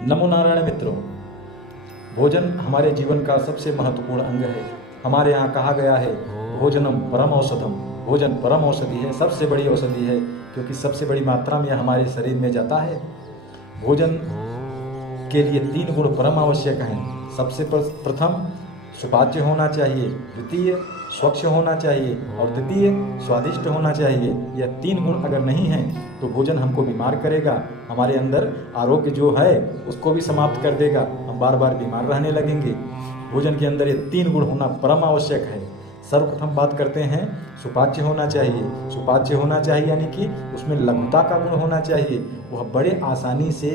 नमो नारायण मित्रों, भोजन हमारे जीवन का सबसे महत्वपूर्ण अंग है। हमारे यहाँ कहा गया है भोजनम परम औषधम, भोजन परम औषधि है, सबसे बड़ी औषधि है, क्योंकि सबसे बड़ी मात्रा में हमारे शरीर में जाता है। भोजन के लिए 3 गुण परम आवश्यक हैं। सबसे प्रथम सुपाच्य होना चाहिए, द्वितीय स्वच्छ होना चाहिए और तृतीय स्वादिष्ट होना चाहिए। यह 3 गुण अगर नहीं हैं तो भोजन हमको बीमार करेगा, हमारे अंदर आरोग्य जो है उसको भी समाप्त कर देगा, हम बार बार बीमार रहने लगेंगे। भोजन के अंदर ये 3 गुण होना परम आवश्यक है। सर्वप्रथम बात करते हैं सुपाच्य होना चाहिए। सुपाच्य होना चाहिए यानी कि उसमें लघुता का गुण होना चाहिए, वह बड़े आसानी से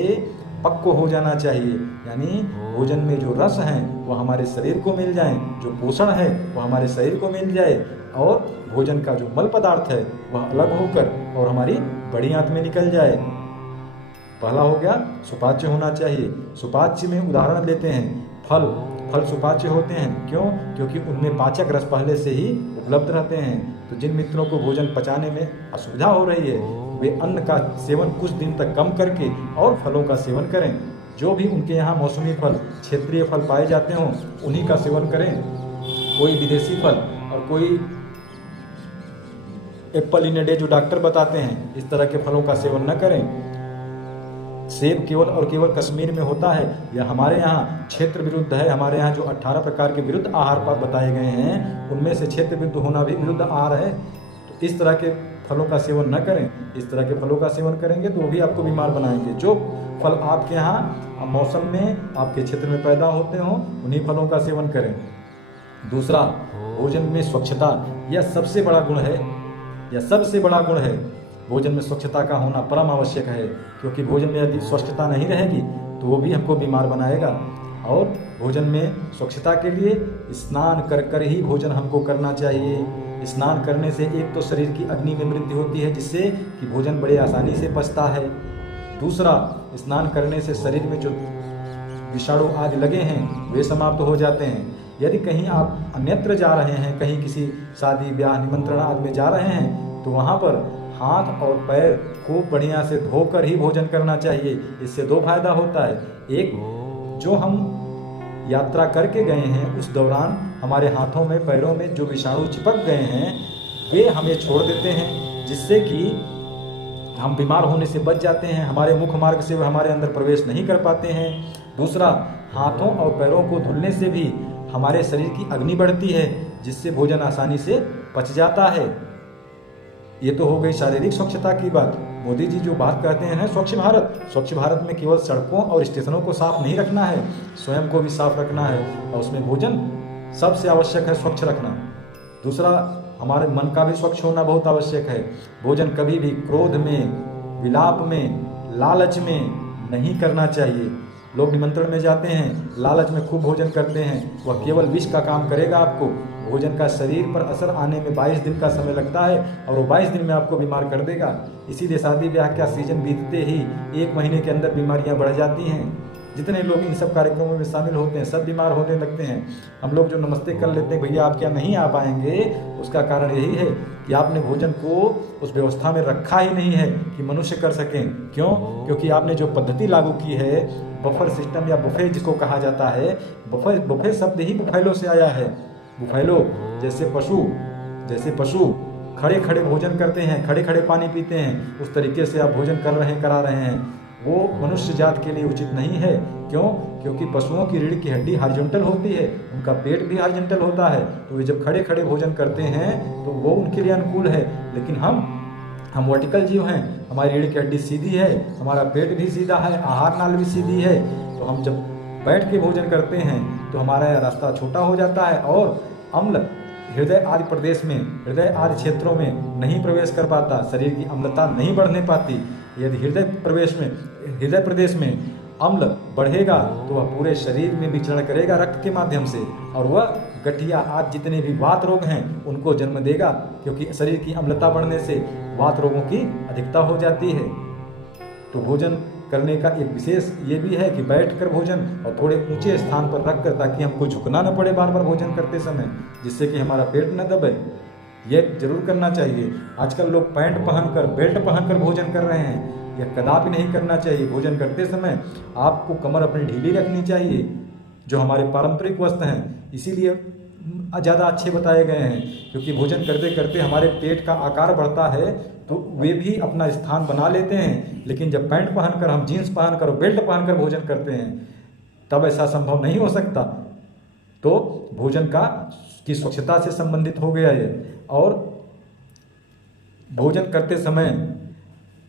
पक्व हो जाना चाहिए, यानी भोजन में जो रस हैं वह हमारे शरीर को मिल जाए, जो पोषण है वह हमारे शरीर को मिल जाए और भोजन का जो मल पदार्थ है वह अलग होकर और हमारी बड़ी आंत में निकल जाए। पहला हो गया सुपाच्य होना चाहिए। सुपाच्य में उदाहरण लेते हैं फल। फल सुपाच्य होते हैं, क्यों? क्योंकि उनमें पाचक रस पहले से ही उपलब्ध रहते हैं। तो जिन मित्रों को भोजन पचाने में असुविधा हो रही है वे अन्न का सेवन कुछ दिन तक कम करके और फलों का सेवन करें। जो भी उनके यहाँ मौसमी फल, क्षेत्रीय फल पाए जाते हों उन्हीं का सेवन करें। कोई विदेशी फल और कोई एप्पल इन ए डे जो डॉक्टर बताते हैं इस तरह के फलों का सेवन न करें। सेब केवल और केवल कश्मीर में होता है, यह हमारे यहाँ क्षेत्र विरुद्ध है। हमारे यहाँ जो 18 प्रकार के विरुद्ध आहार बताए गए हैं उनमें से क्षेत्र विरुद्ध होना भी विरुद्ध आहार है। तो इस तरह के फलों का सेवन न करें। इस तरह के फलों का सेवन करेंगे तो वो भी आपको बीमार बनाएंगे। जो फल आपके यहाँ मौसम में आपके क्षेत्र में पैदा होते हों उन्हीं फलों का सेवन करें। दूसरा, भोजन में स्वच्छता, यह सबसे बड़ा गुण है। यह सबसे बड़ा गुण है। भोजन में स्वच्छता का होना परम आवश्यक है, क्योंकि भोजन में यदि स्वच्छता नहीं रहेगी तो वो भी हमको बीमार बनाएगा। और भोजन में स्वच्छता के लिए स्नान कर कर ही भोजन हमको करना चाहिए। स्नान करने से एक तो शरीर की अग्नि में वृद्धि होती है जिससे कि भोजन बड़े आसानी से पचता है। दूसरा, स्नान करने से शरीर में जो विषाणु आदि लगे हैं वे समाप्त हो जाते हैं। यदि कहीं आप अन्यत्र जा रहे हैं, कहीं किसी शादी ब्याह निमंत्रण आदि में जा रहे हैं तो वहाँ पर हाथ और पैर खूब बढ़िया से धोकर ही भोजन करना चाहिए। इससे 2 फायदा होता है। एक, जो हम यात्रा करके गए हैं उस दौरान हमारे हाथों में पैरों में जो विषाणु चिपक गए हैं वे हमें छोड़ देते हैं, जिससे कि हम बीमार होने से बच जाते हैं। हमारे मुख मार्ग से वे हमारे अंदर प्रवेश नहीं कर पाते हैं। दूसरा, हाथों और पैरों को धुलने से भी हमारे शरीर की अग्नि बढ़ती है, जिससे भोजन आसानी से पच जाता है। ये तो हो गई शारीरिक स्वच्छता की बात। मोदी जी जो बात कहते हैं स्वच्छ भारत, स्वच्छ भारत में केवल सड़कों और स्टेशनों को साफ नहीं रखना है, स्वयं को भी साफ रखना है और उसमें भोजन सबसे आवश्यक है स्वच्छ रखना। दूसरा, हमारे मन का भी स्वच्छ होना बहुत आवश्यक है। भोजन कभी भी क्रोध में, विलाप में, लालच में नहीं करना चाहिए। लोग निमंत्रण में जाते हैं, लालच में खूब भोजन करते हैं, वह केवल विष का काम करेगा आपको। भोजन का शरीर पर असर आने में 22 दिन का समय लगता है और वो 22 दिन में आपको बीमार कर देगा। इसीलिए शादी ब्याह का सीजन बीतते ही 1 महीने के अंदर बीमारियां बढ़ जाती हैं। जितने लोग इन सब कार्यक्रमों में शामिल होते हैं सब बीमार होने लगते हैं। हम लोग जो नमस्ते कर लेते हैं भैया आप क्या नहीं आ पाएंगे, उसका कारण यही है कि आपने भोजन को उस व्यवस्था में रखा ही नहीं है कि मनुष्य कर सकें। क्यों? क्योंकि आपने जो पद्धति लागू की है, बफर सिस्टम या बुफे जिसको कहा जाता है, बुफे शब्द ही बुफेलो से आया है। बुफेलो जैसे पशु खड़े खड़े भोजन करते हैं, खड़े खड़े पानी पीते हैं, उस तरीके से आप भोजन करा रहे हैं। वो मनुष्य जात के लिए उचित नहीं है। क्यों? क्योंकि पशुओं की रीढ़ की हड्डी हॉरिजॉन्टल होती है, उनका पेट भी हॉरिजॉन्टल होता है, तो वे जब खड़े खड़े भोजन करते हैं तो वो उनके लिए अनुकूल है। लेकिन हम वर्टिकल जीव हैं, हमारी रीढ़ की हड्डी सीधी है, हमारा पेट भी सीधा है, आहार नाल भी सीधी है। तो हम जब बैठ के भोजन करते हैं तो हमारा रास्ता छोटा हो जाता है और अम्ल हृदय आदि क्षेत्रों में नहीं प्रवेश कर पाता, शरीर की अम्लता नहीं बढ़ने पाती। यदि हृदय प्रदेश में अम्ल बढ़ेगा तो वह पूरे शरीर में विचरण करेगा रक्त के माध्यम से, और वह गठिया आदि जितने भी वात रोग हैं उनको जन्म देगा, क्योंकि शरीर की अम्लता बढ़ने से वात रोगों की अधिकता हो जाती है। तो भोजन करने का एक विशेष ये भी है कि बैठकर भोजन और थोड़े ऊंचे स्थान पर रखकर, ताकि हमको झुकना न पड़े बार बार भोजन करते समय, जिससे कि हमारा पेट न दबे। ये जरूर करना चाहिए। आजकल लोग पैंट पहनकर, बेल्ट पहनकर भोजन कर रहे हैं। यह कदापि नहीं करना चाहिए। भोजन करते समय आपको कमर अपनी ढीली रखनी चाहिए, जो हमारे पारंपरिक वस्त्र हैं इसीलिए ज़्यादा अच्छे बताए गए हैं, क्योंकि भोजन करते करते हमारे पेट का आकार बढ़ता है तो वे भी अपना स्थान बना लेते हैं। लेकिन जब पैंट पहनकर, हम जीन्स पहनकर और बेल्ट पहनकर भोजन करते हैं तब ऐसा संभव नहीं हो सकता। तो भोजन की स्वच्छता से संबंधित हो गया ये। और भोजन करते समय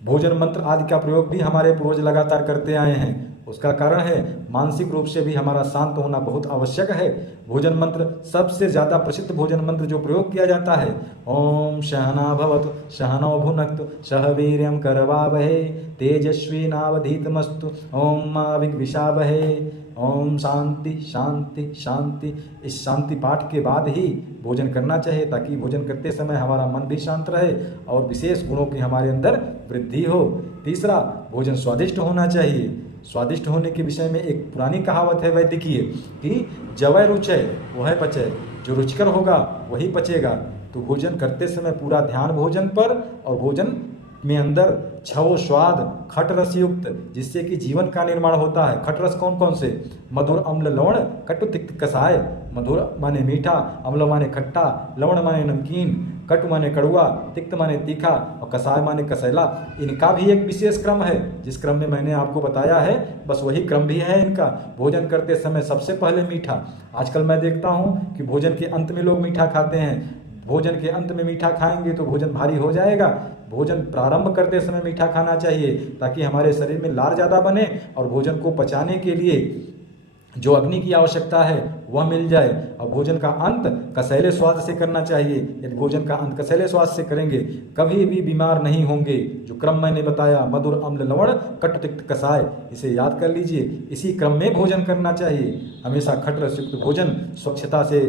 भोजन मंत्र आदि का प्रयोग भी हमारे पूर्वज लगातार करते आए हैं। उसका कारण है मानसिक रूप से भी हमारा शांत होना बहुत आवश्यक है। भोजन मंत्र, सबसे ज़्यादा प्रसिद्ध भोजन मंत्र जो प्रयोग किया जाता है, ओम सहना भवतु सहनौ भुनक्तु सह वीर्यं करवावहै तेजस्विनावधीतमस्तु ओम मा विद्विषावहै। ओम शांति शांति शांति। इस शांति पाठ के बाद ही भोजन करना चाहिए, ताकि भोजन करते समय हमारा मन भी शांत रहे और विशेष गुणों की हमारे अंदर वृद्धि हो। तीसरा, भोजन स्वादिष्ट होना चाहिए। स्वादिष्ट होने के विषय में एक पुरानी कहावत है वैदिकीय कि जवै रुचै वह पचै, जो रुचिकर होगा वही पचेगा। तो भोजन करते समय पूरा ध्यान भोजन पर, और भोजन में अंदर छवो स्वाद खट रस युक्त, जिससे कि जीवन का निर्माण होता है। खट रस कौन कौन से? मधुर अम्ल लवण कटु तिक्त कसाय। मधुर माने मीठा, अम्ल माने खट्टा, लवण माने नमकीन, कटु माने कड़ुआ, तिक्त माने तीखा और कसाय माने कसैला। इनका भी एक विशेष क्रम है, जिस क्रम में मैंने आपको बताया है बस वही क्रम भी है इनका। भोजन करते समय सबसे पहले मीठा। आजकल मैं देखता हूँ कि भोजन के अंत में लोग मीठा खाते हैं। भोजन के अंत में मीठा खाएंगे तो भोजन भारी हो जाएगा। भोजन प्रारंभ करते समय मीठा खाना चाहिए, ताकि हमारे शरीर में लार ज़्यादा बने और भोजन को पचाने के लिए जो अग्नि की आवश्यकता है वह मिल जाए। और भोजन का अंत कसैले स्वाद से करना चाहिए। यदि भोजन का अंत कसैले स्वाद से करेंगे कभी भी बीमार नहीं होंगे। जो क्रम मैंने बताया, मधुर अम्ल लवण कटु तिक्त कसाय, इसे याद कर लीजिए। इसी क्रम में भोजन करना चाहिए। हमेशा खट रस युक्त भोजन, स्वच्छता से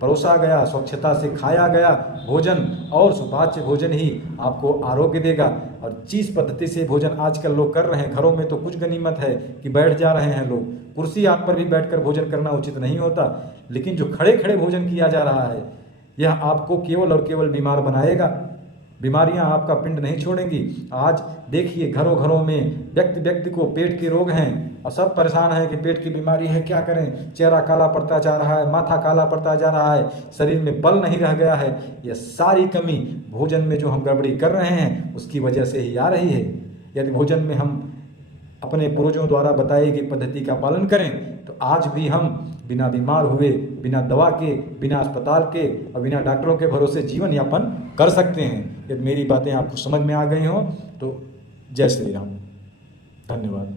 परोसा गया, स्वच्छता से खाया गया भोजन और सुपाच्य भोजन ही आपको आरोग्य देगा। और जिस पद्धति से भोजन आजकल लोग कर रहे हैं, घरों में तो कुछ गनीमत है कि बैठ जा रहे हैं लोग, कुर्सी आग पर भी बैठकर भोजन करना उचित नहीं होता। लेकिन जो खड़े खड़े भोजन किया जा रहा है यह आपको केवल और केवल बीमार बनाएगा। बीमारियां आपका पिंड नहीं छोड़ेंगी। आज देखिए घरों घरों में व्यक्ति को पेट के रोग हैं और सब परेशान हैं कि पेट की बीमारी है, क्या करें। चेहरा काला पड़ता जा रहा है, माथा काला पड़ता जा रहा है, शरीर में बल नहीं रह गया है। यह सारी कमी भोजन में जो हम गड़बड़ी कर रहे हैं उसकी वजह से ही आ रही है। यदि भोजन में हम अपने पूर्वजों द्वारा बताई गई पद्धति का पालन करें तो आज भी हम बिना बीमार हुए, बिना दवा के, बिना अस्पताल के और बिना डॉक्टरों के भरोसे जीवन यापन कर सकते हैं। यदि मेरी बातें आपको समझ में आ गई हों तो जय श्री राम। धन्यवाद।